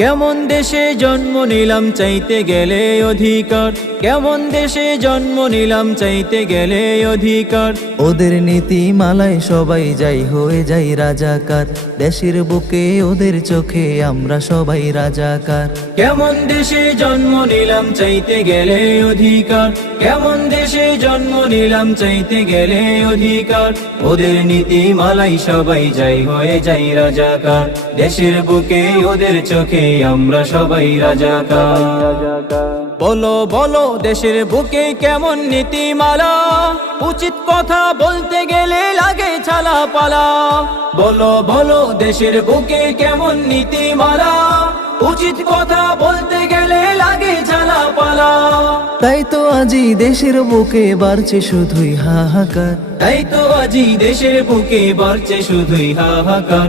কেমন দেশে জন্ম নিলাম চাইতে গেলে অধিকার, কেমন দেশে জন্ম নিলাম চাইতে গেলে অধিকার। ওদের নীতিমালায় সবাই যাই হয়ে যাই রাজাকার, দেশের বুকে ওদের চোখে আমরা সবাই রাজাকার। কেমন দেশে জন্ম নিলাম চাইতে গেলে অধিকার, কেমন দেশে জন্ম নিলাম চাইতে গেলে অধিকার। ওদের নীতিমালাই সবাই যাই হয়ে যাই রাজাকার, দেশের বুকে ওদের চোখে আমরা সবাই রাজাকার। বলো বলো দেশের বুকে কেমন নীতিমালা, উচিত কথা বলতে গেলে লাগে ছালা পালা। বলো বলো দেশের বুকে কেমন নীতিমালা, উচিত কথা বলতে গেলে লাগে ছালা পালা। তাই তো আজি দেশের বুকে বাড়ছে শুধুই হাহাকার, তাই তো আজি দেশের বুকে বাড়ছে শুধুই হাহাকার।